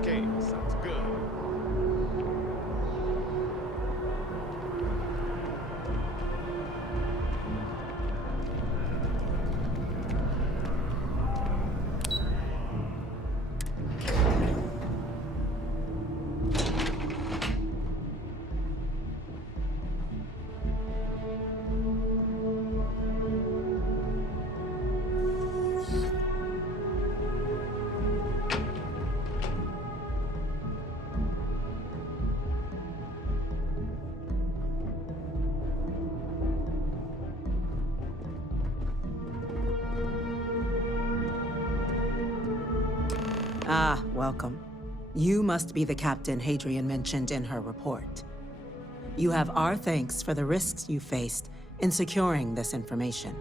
Okay, sounds good. Ah, welcome. You must be the captain Hadrian mentioned in her report. You have our thanks for the risks you faced in securing this information.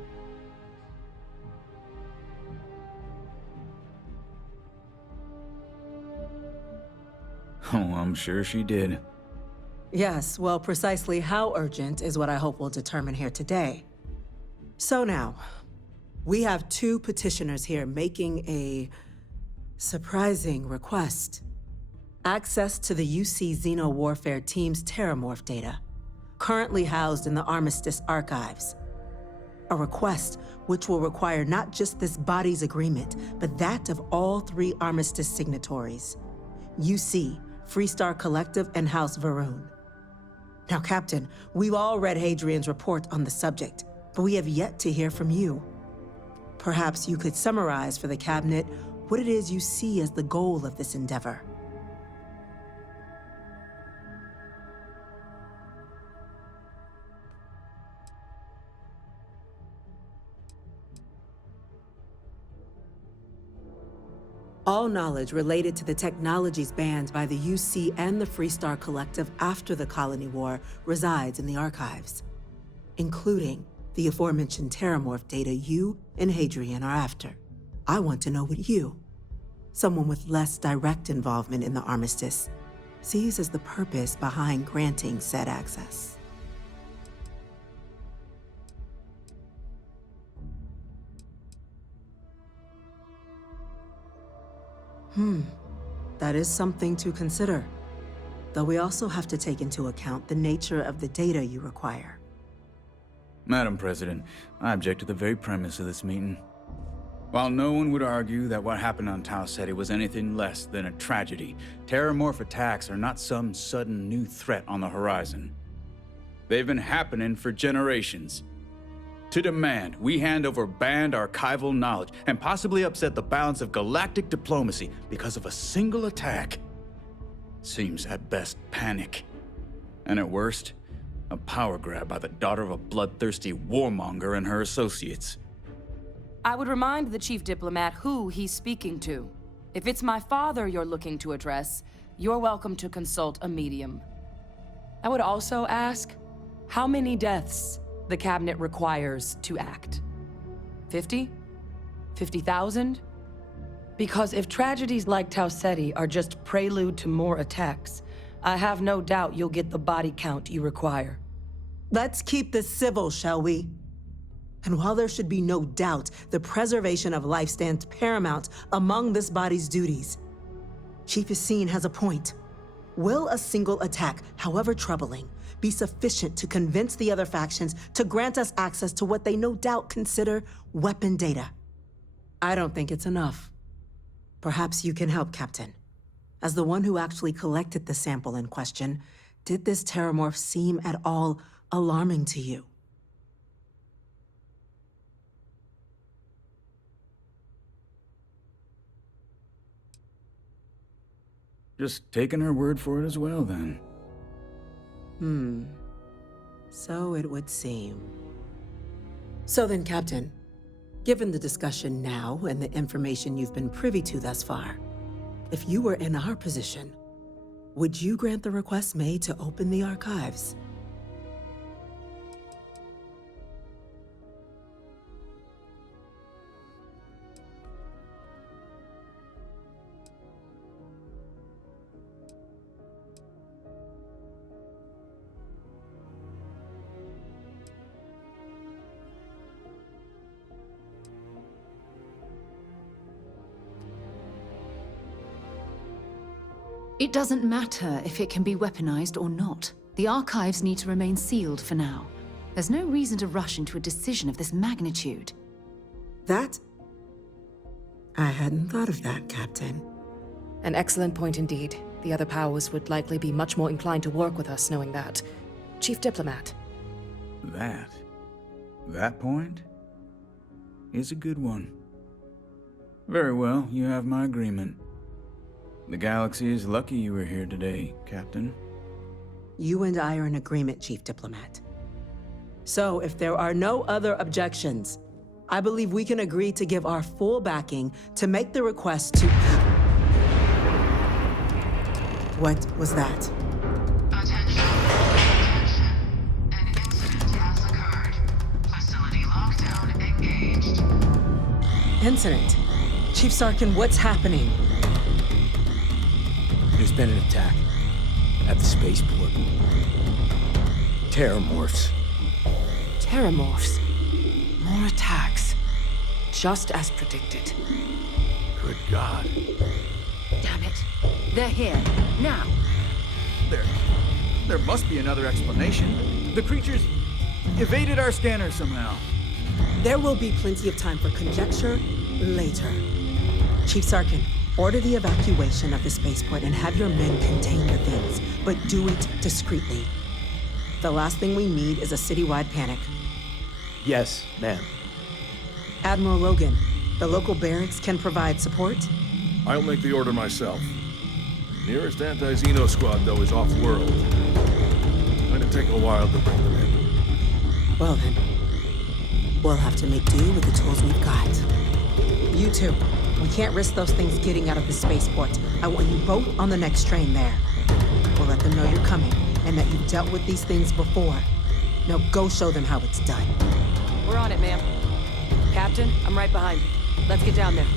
Oh, I'm sure she did. Yes, well, precisely how urgent is what I hope we'll determine here today. So now, we have two petitioners here making a surprising request. Access to the UC Xeno Warfare Team's Terramorph data, currently housed in the Armistice archives. A request which will require not just this body's agreement, but that of all three Armistice signatories: UC, Freestar Collective, and House Varun. Now, Captain, we've all read Hadrian's report on the subject, but we have yet to hear from you. Perhaps you could summarize for the Cabinet what it is you see as the goal of this endeavor. All knowledge related to the technologies banned by the UC and the Freestar Collective after the Colony War resides in the archives, including the aforementioned Terramorph data you and Hadrian are after. I want to know what you, someone with less direct involvement in the Armistice, sees as the purpose behind granting said access. That is something to consider, though we also have to take into account the nature of the data you require. Madam President, I object to the very premise of this meeting. While no one would argue that what happened on Tau Ceti was anything less than a tragedy, Terramorph attacks are not some sudden new threat on the horizon. They've been happening for generations. To demand we hand over banned archival knowledge and possibly upset the balance of galactic diplomacy because of a single attack seems at best panic, and at worst, a power grab by the daughter of a bloodthirsty warmonger and her associates. I would remind the chief diplomat who he's speaking to. If it's my father you're looking to address, you're welcome to consult a medium. I would also ask, how many deaths the Cabinet requires to act? 50? 50,000? Because if tragedies like Tau Ceti are just prelude to more attacks, I have no doubt you'll get the body count you require. Let's keep this civil, shall we? And while there should be no doubt the preservation of life stands paramount among this body's duties, Chief Yassine has a point. Will a single attack, however troubling, be sufficient to convince the other factions to grant us access to what they no doubt consider weapon data? I don't think it's enough. Perhaps you can help, Captain. As the one who actually collected the sample in question, did this Terramorph seem at all alarming to you? Just taking her word for it as well, then. So it would seem. So then, Captain, given the discussion now and the information you've been privy to thus far, if you were in our position, would you grant the request made to open the archives? It doesn't matter if it can be weaponized or not. The archives need to remain sealed for now. There's no reason to rush into a decision of this magnitude. That... I hadn't thought of that, Captain. An excellent point indeed. The other powers would likely be much more inclined to work with us knowing that. Chief Diplomat. That point is a good one. Very well, you have my agreement. The galaxy is lucky you were here today, Captain. You and I are in agreement, Chief Diplomat. So, if there are no other objections, I believe we can agree to give our full backing to make the request to... What was that? Attention. An incident has occurred. Facility lockdown engaged. Incident? Chief Sarkin, what's happening? There's been an attack at the spaceport. Terramorphs. Terramorphs. More attacks. Just as predicted. Good God. Damn it. They're here. Now. There must be another explanation. The creatures evaded our scanner somehow. There will be plenty of time for conjecture later. Chief Sarkin, order the evacuation of the spaceport and have your men contain the things, but do it discreetly. The last thing we need is a citywide panic. Yes, ma'am. Admiral Logan, the local barracks can provide support? I'll make the order myself. Nearest anti-Xeno squad, though, is off-world. Going to take a while to bring them in. Well then, we'll have to make do with the tools we've got. You two, we can't risk those things getting out of the spaceport. I want you both on the next train there. We'll let them know you're coming and that you've dealt with these things before. Now go show them how it's done. We're on it, ma'am. Captain, I'm right behind you. Let's get down there.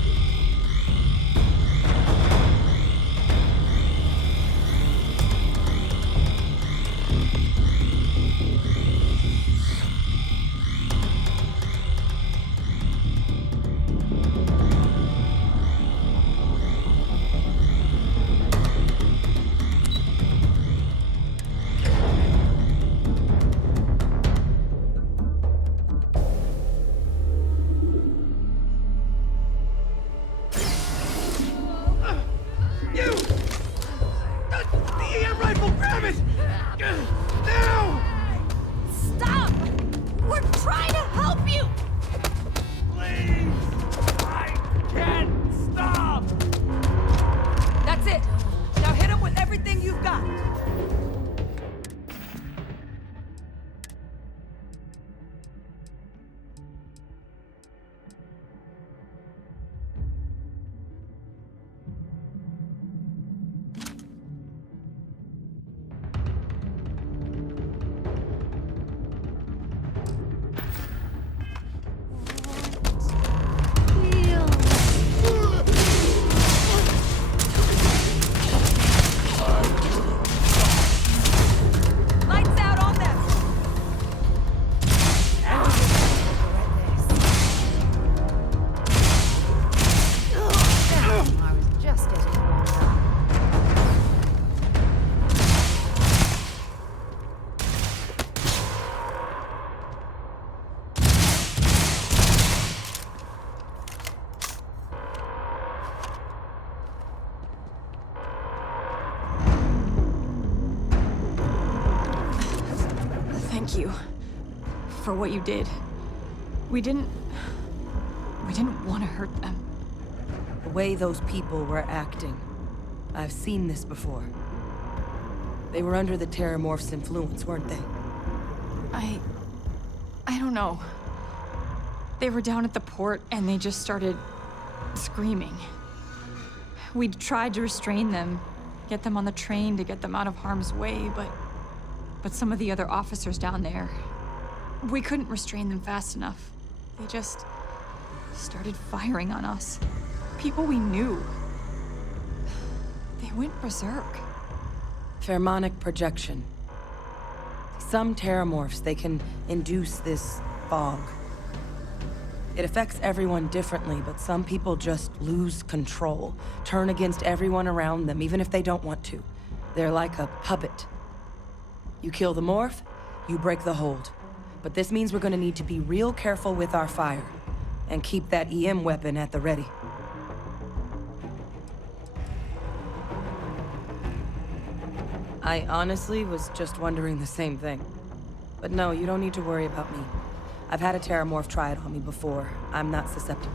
Thank you for what you did. We didn't want to hurt them. The way those people were acting. I've seen this before. They were under the Terramorph's influence, weren't they? I don't know. They were down at the port and they just started screaming. We tried to restrain them, get them on the train to get them out of harm's way, but some of the other officers down there, we couldn't restrain them fast enough. They just started firing on us. People we knew. They went berserk. Pheromonic projection. Some Terramorphs, they can induce this fog. It affects everyone differently, but some people just lose control, turn against everyone around them, even if they don't want to. They're like a puppet. You kill the morph, you break the hold. But this means we're gonna need to be real careful with our fire, and keep that EM weapon at the ready. I honestly was just wondering the same thing. But no, you don't need to worry about me. I've had a terramorph try it on me before. I'm not susceptible.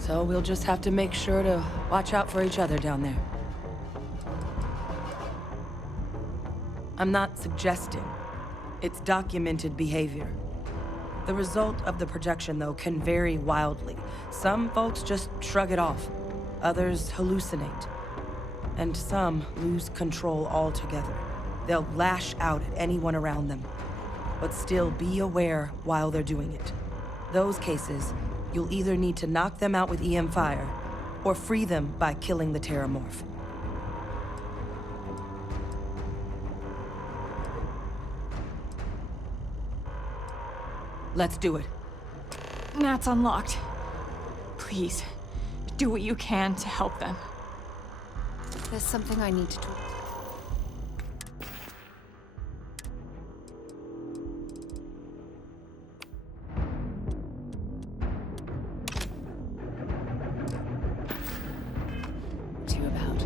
So we'll just have to make sure to watch out for each other down there. I'm not suggesting. It's documented behavior. The result of the projection, though, can vary wildly. Some folks just shrug it off. Others hallucinate. And some lose control altogether. They'll lash out at anyone around them. But still be aware while they're doing it. Those cases, you'll either need to knock them out with EM fire, or free them by killing the terramorph. Let's do it. That's unlocked. Please, do what you can to help them. There's something I need to talk. To you about.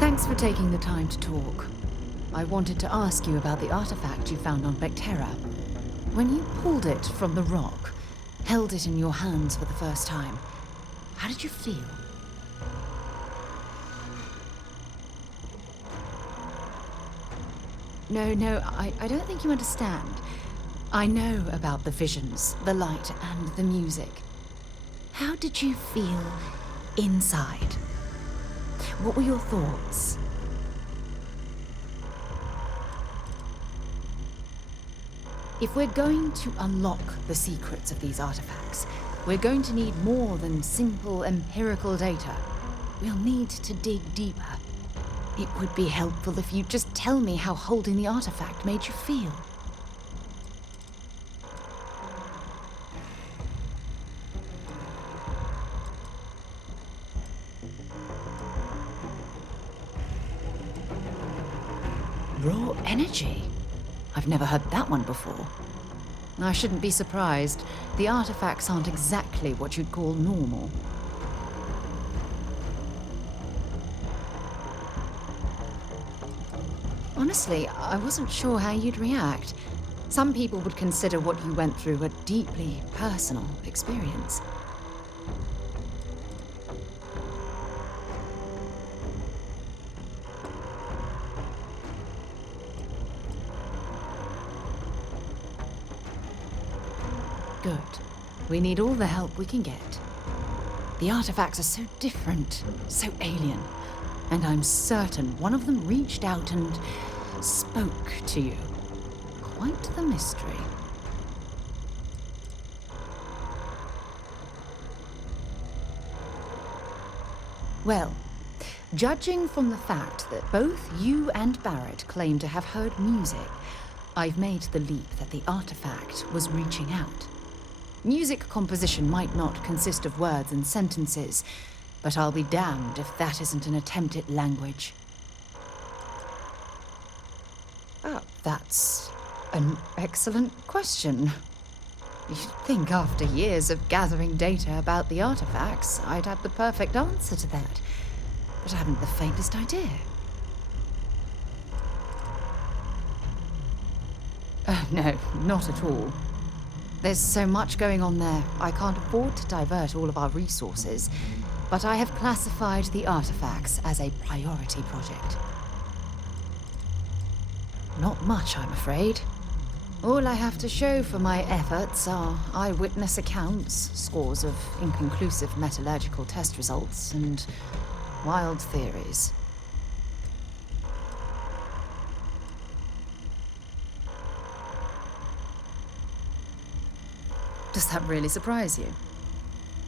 Thanks for taking the time to talk. I wanted to ask you about the artifact you found on Bethesda. When you pulled it from the rock, held it in your hands for the first time, how did you feel? No, I don't think you understand. I know about the visions, the light, and the music. How did you feel inside? What were your thoughts? If we're going to unlock the secrets of these artifacts, we're going to need more than simple empirical data. We'll need to dig deeper. It would be helpful if you'd just tell me how holding the artifact made you feel. Raw energy? I've never heard that one before. I shouldn't be surprised. The artifacts aren't exactly what you'd call normal. Honestly, I wasn't sure how you'd react. Some people would consider what you went through a deeply personal experience. Good. We need all the help we can get. The artifacts are so different, so alien, and I'm certain one of them reached out and spoke to you. Quite the mystery. Well, judging from the fact that both you and Barrett claim to have heard music, I've made the leap that the artifact was reaching out. Music composition might not consist of words and sentences, but I'll be damned if that isn't an attempt at language. Oh, that's an excellent question. You'd think after years of gathering data about the artifacts, I'd have the perfect answer to that, but I haven't the faintest idea. No, not at all. There's so much going on there, I can't afford to divert all of our resources, but I have classified the artifacts as a priority project. Not much, I'm afraid. All I have to show for my efforts are eyewitness accounts, scores of inconclusive metallurgical test results, and wild theories. Does that really surprise you?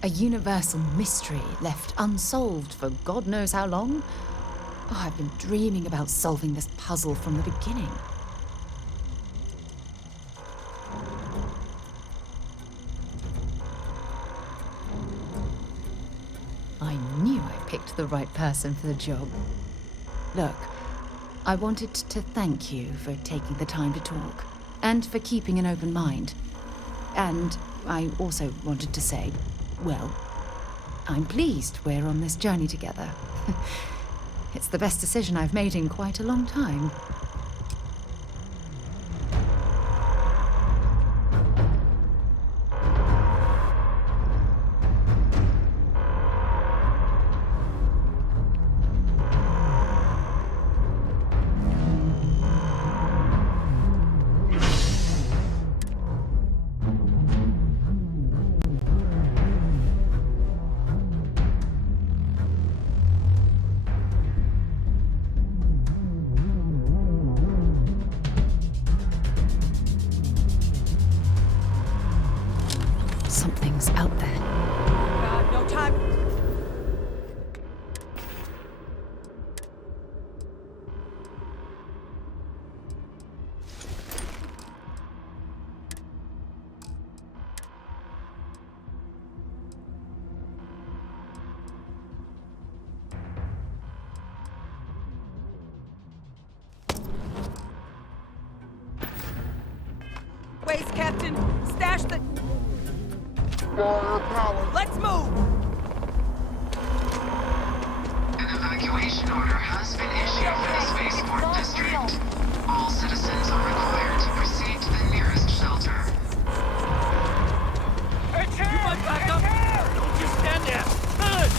A universal mystery left unsolved for God knows how long? Oh, I've been dreaming about solving this puzzle from the beginning. I knew I picked the right person for the job. Look, I wanted to thank you for taking the time to talk, and for keeping an open mind. And I also wanted to say, well, I'm pleased we're on this journey together. It's the best decision I've made in quite a long time. Something's out there. God, no time. Waste, Captain. Stash the... Let's move! An evacuation order has been issued for the spaceport district. All citizens are required to proceed to the nearest shelter. You might back up! Don't just stand there! Good!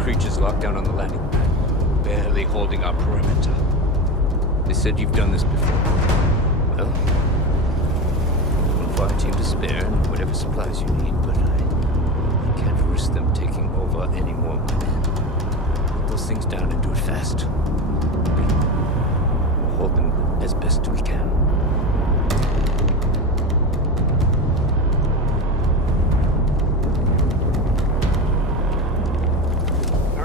Creatures locked down on the landing pad, barely holding our perimeter. They said you've done this before. Well, we'll fire a team to spare and whatever supplies you need, but I can't risk them taking over any more of my men. Put those things down and do it fast. We'll hold them as best we can.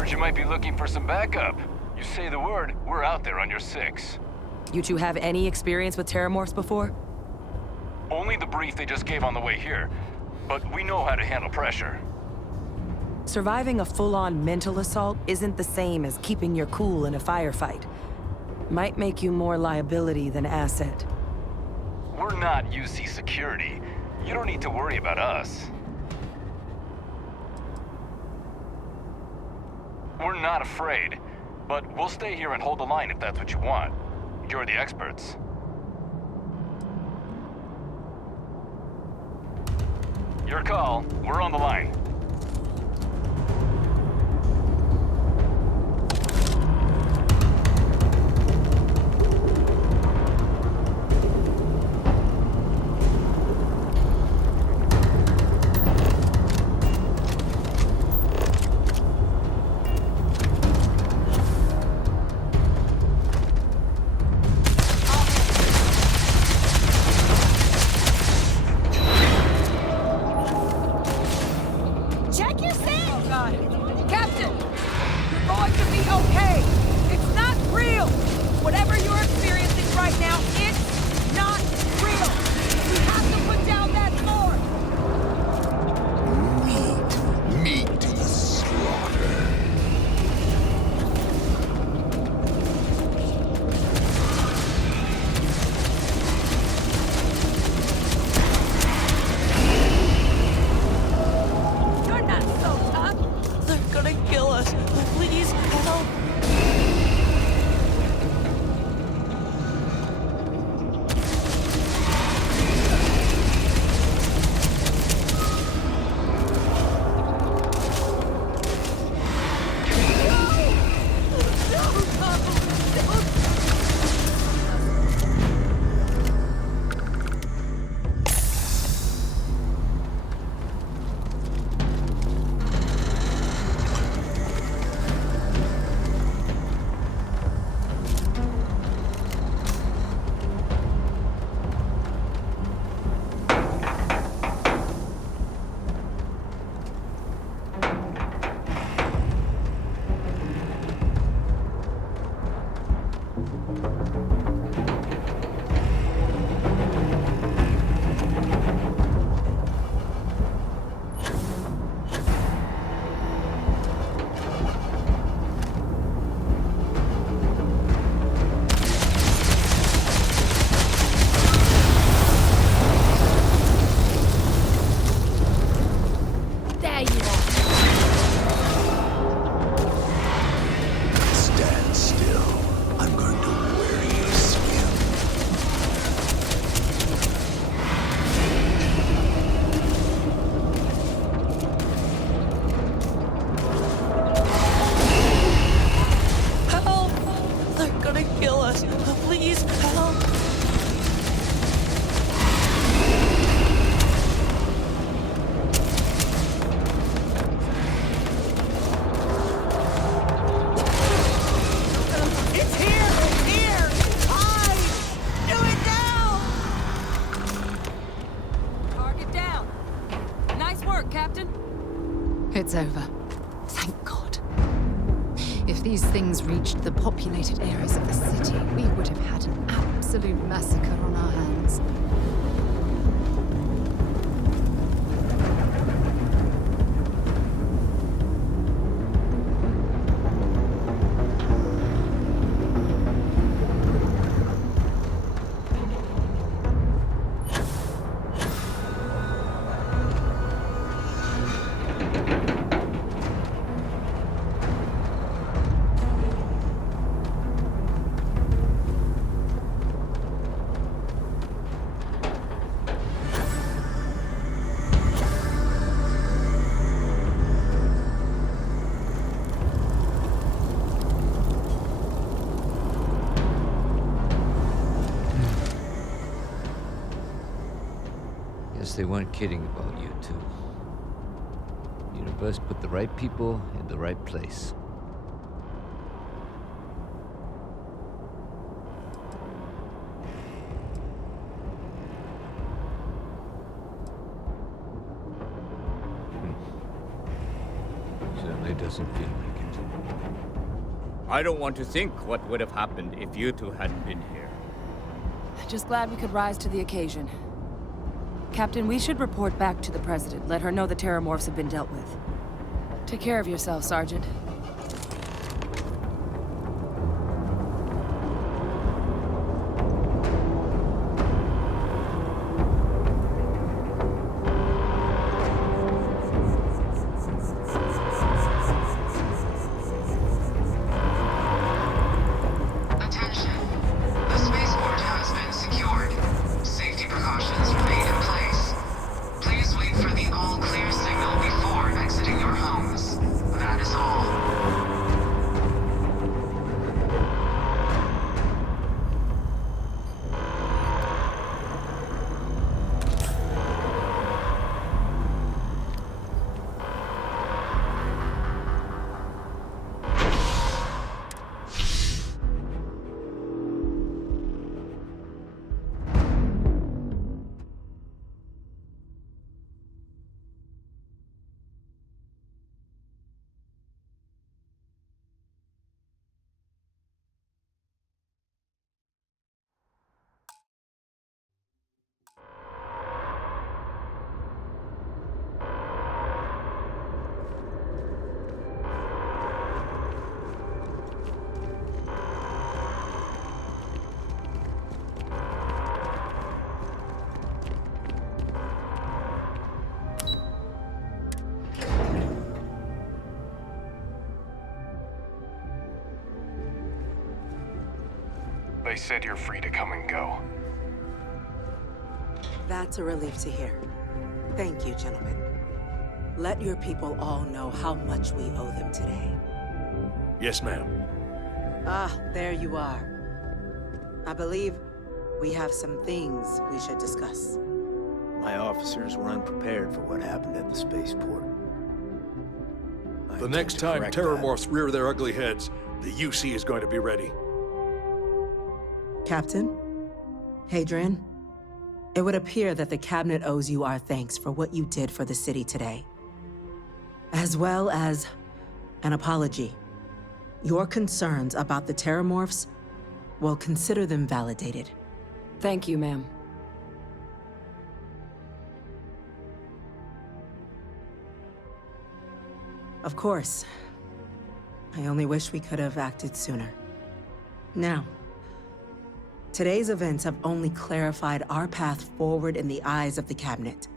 You might be looking for some backup. You say the word, we're out there on your 6. You two have any experience with terramorphs before? Only the brief they just gave on the way here, but we know how to handle pressure. Surviving a full-on mental assault isn't the same as keeping your cool in a firefight. Might make you more liability than asset. We're not UC security. You don't need to worry about us. We're not afraid, but we'll stay here and hold the line if that's what you want. You're the experts. Your call. We're on the line. work, Captain. It's over. Thank God. If these things reached the populated areas of the city, we would have had an absolute massacre on our hands. They weren't kidding about you two. The universe put the right people in the right place. Certainly doesn't feel like it. I don't want to think what would have happened if you two hadn't been here. Just glad we could rise to the occasion. Captain, we should report back to the President. Let her know the terramorphs have been dealt with. Take care of yourself, Sergeant. Attention. The spaceport has been secured. Safety precautions remain in place. Please wait for the all-clear signal before exiting your homes. That is all. They said you're free to come and go. That's a relief to hear. Thank you, gentlemen. Let your people all know how much we owe them today. Yes, ma'am. Ah, there you are. I believe we have some things we should discuss. My officers were unprepared for what happened at the spaceport. The next time terramorphs rear their ugly heads, the UC is going to be ready. Captain, Hadrian, it would appear that the Cabinet owes you our thanks for what you did for the city today, as well as an apology. Your concerns about the terramorphs, well, consider them validated. Thank you, ma'am. Of course. I only wish we could have acted sooner. Now, today's events have only clarified our path forward in the eyes of the Cabinet.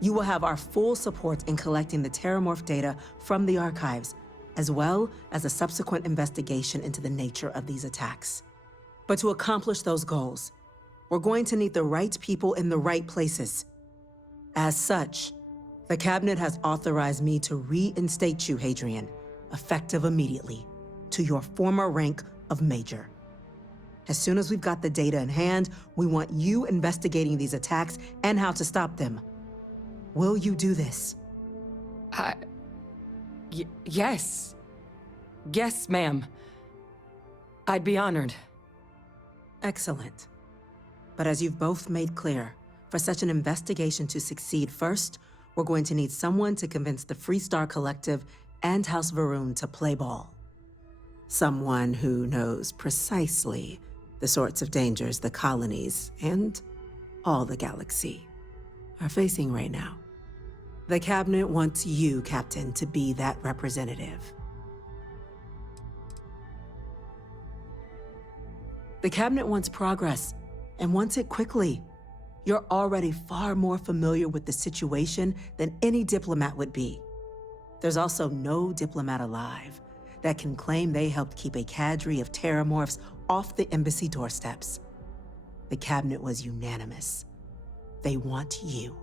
You will have our full support in collecting the terramorph data from the archives, as well as a subsequent investigation into the nature of these attacks. But to accomplish those goals, we're going to need the right people in the right places. As such, the Cabinet has authorized me to reinstate you, Hadrian, effective immediately, to your former rank of Major. As soon as we've got the data in hand, we want you investigating these attacks and how to stop them. Will you do this? Yes. Yes, ma'am. I'd be honored. Excellent. But as you've both made clear, for such an investigation to succeed first, we're going to need someone to convince the Freestar Collective and House Varun to play ball. Someone who knows precisely the sorts of dangers the colonies and all the galaxy are facing right now. The Cabinet wants you, Captain, to be that representative. The Cabinet wants progress, and wants it quickly. You're already far more familiar with the situation than any diplomat would be. There's also no diplomat alive that can claim they helped keep a cadre of terramorphs off the embassy doorsteps. The Cabinet was unanimous. They want you.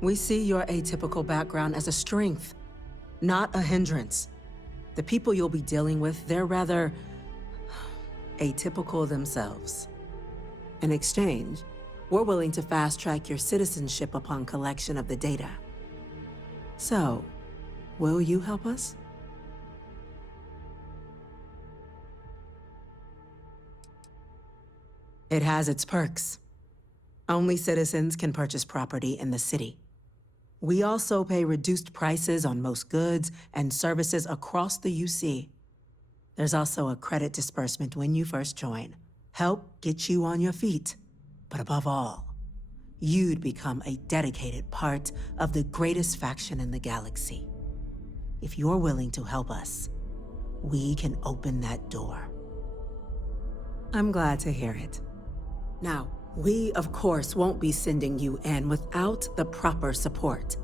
We see your atypical background as a strength, not a hindrance. The people you'll be dealing with, they're rather atypical themselves. In exchange, we're willing to fast-track your citizenship upon collection of the data. So, will you help us? It has its perks. Only citizens can purchase property in the city. We also pay reduced prices on most goods and services across the UC. There's also a credit disbursement when you first join. Help get you on your feet. But above all, you'd become a dedicated part of the greatest faction in the galaxy. If you're willing to help us, we can open that door. I'm glad to hear it. Now, we, of course, won't be sending you in without the proper support.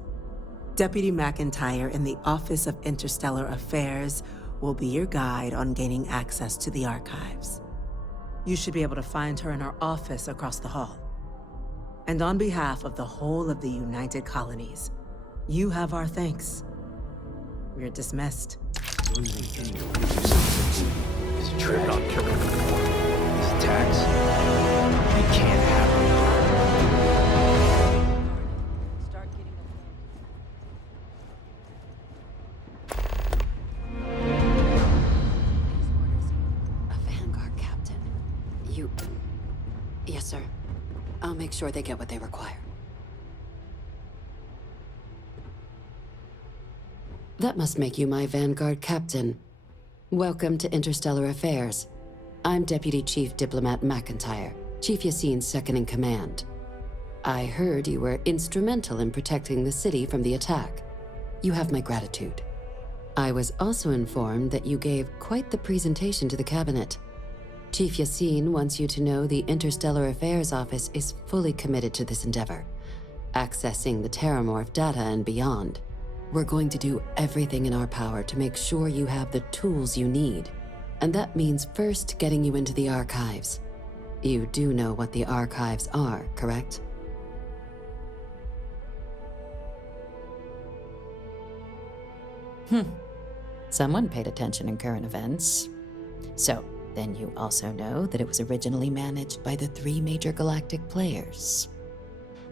Deputy McIntyre in the Office of Interstellar Affairs will be your guide on gaining access to the archives. You should be able to find her in her office across the hall. And on behalf of the whole of the United Colonies, you have our thanks. We're dismissed. He's a trip on killing people. These attacks. We can't have them. A Vanguard captain. You... Yes, sir. I'll make sure they get what they require. That must make you my Vanguard captain. Welcome to Interstellar Affairs. I'm Deputy Chief Diplomat McIntyre, Chief Yassine's second-in-command. I heard you were instrumental in protecting the city from the attack. You have my gratitude. I was also informed that you gave quite the presentation to the Cabinet. Chief Yassine wants you to know the Interstellar Affairs Office is fully committed to this endeavor, accessing the Terramorph data and beyond. We're going to do everything in our power to make sure you have the tools you need. And that means first getting you into the archives. You do know what the archives are, correct? Someone paid attention in current events. So, then you also know that it was originally managed by the 3 major galactic players.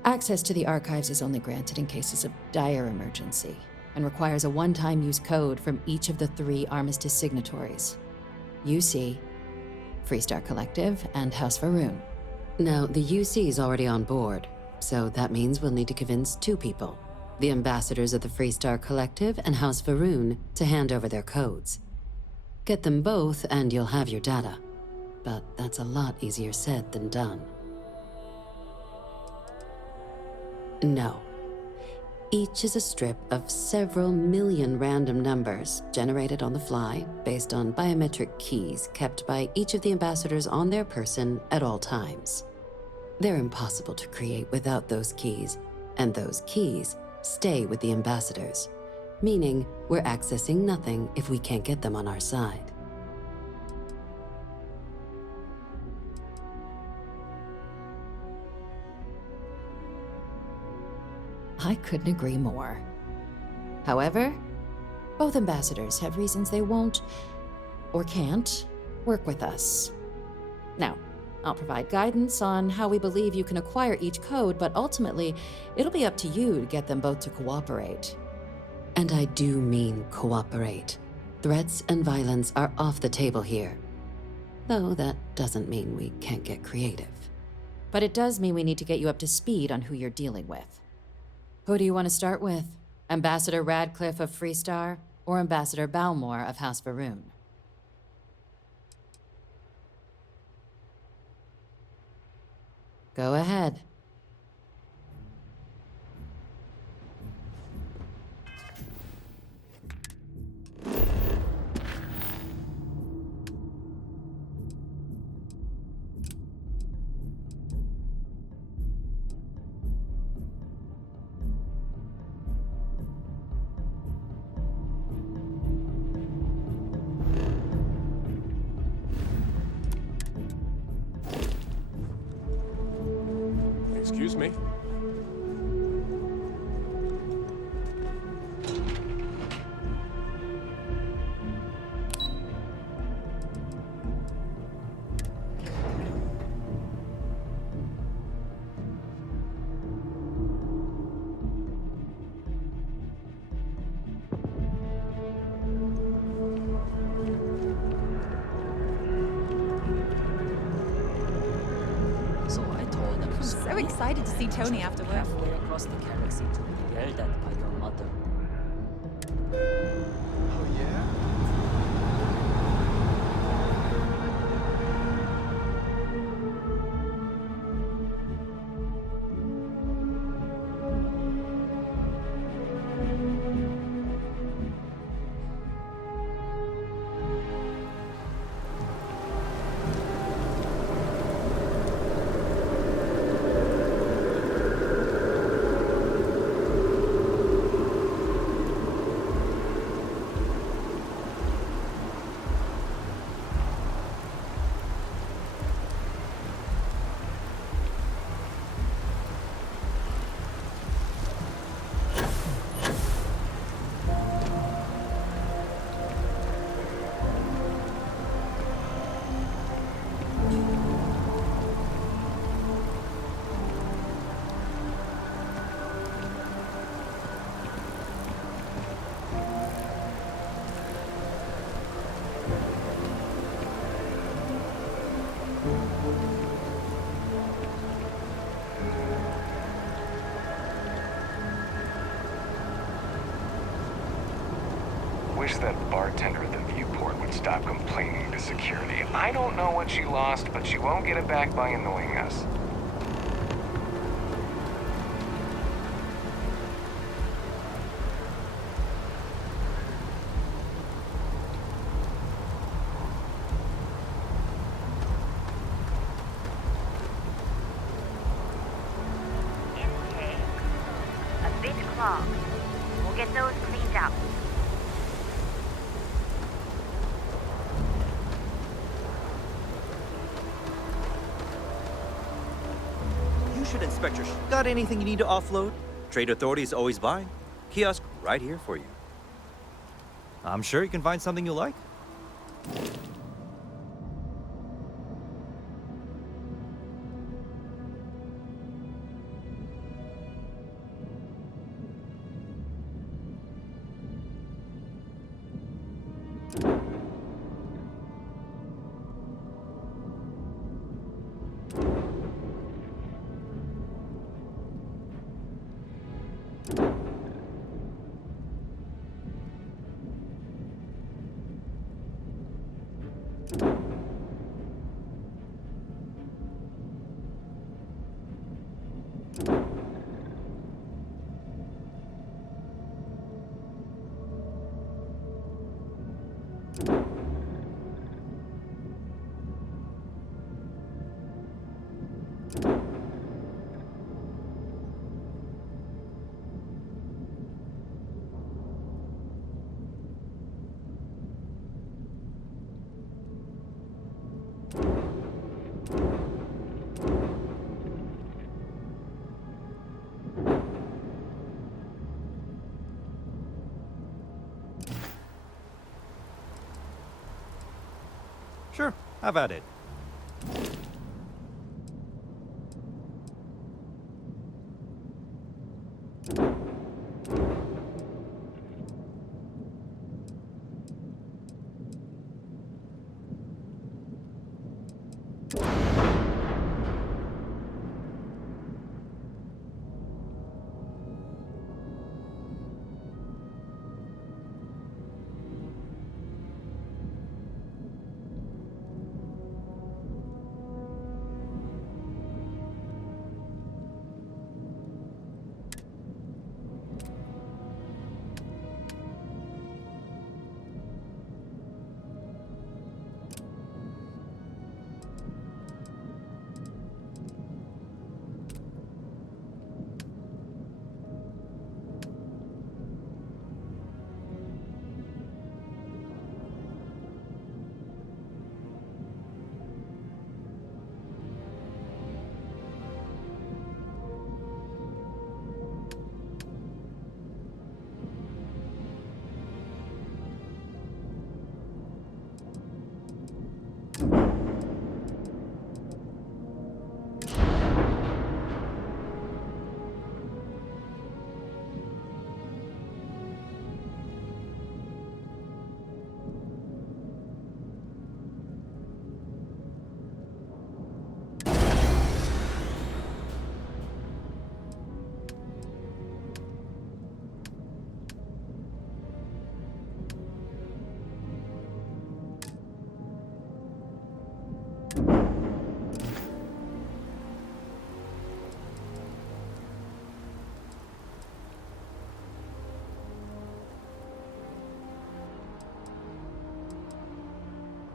Access to the archives is only granted in cases of dire emergency, and requires a one-time use code from each of the 3 armistice signatories. UC, Freestar Collective, and House Varun. Now, the UC's already on board, so that means we'll need to convince 2 people. The ambassadors of the Freestar Collective and House Varun to hand over their codes. Get them both and you'll have your data. But that's a lot easier said than done. No. Each is a strip of several million random numbers generated on the fly based on biometric keys kept by each of the ambassadors on their person at all times. They're impossible to create without those keys, and those keys stay with the ambassadors, meaning we're accessing nothing if we can't get them on our side. I couldn't agree more. However, both ambassadors have reasons they won't, or can't, work with us. Now, I'll provide guidance on how we believe you can acquire each code, but ultimately, it'll be up to you to get them both to cooperate. And I do mean cooperate. Threats and violence are off the table here. Though that doesn't mean we can't get creative. But it does mean we need to get you up to speed on who you're dealing with. Who do you want to start with? Ambassador Radcliffe of Freestar, or Ambassador Balmore of House Varun? Go ahead. Excuse me? So excited to see Tony after work. Halfway across the galaxy to be yelled at by your mother. Oh, yeah? Wish that bartender at the viewport would stop complaining to security. I don't know what she lost, but she won't get it back by annoying us. Intake. A bit clogged. We'll get those cleaned out. You should inspect your Got anything you need to offload? Trade Authority is always buying. Kiosk right here for you. I'm sure you can find something you like. Sure, how about it?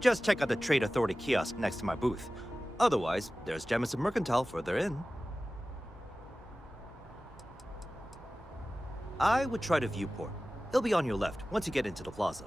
Just check out the Trade Authority kiosk next to my booth. Otherwise, there's Jemison Mercantile further in. I would try the viewport. It'll be on your left once you get into the plaza.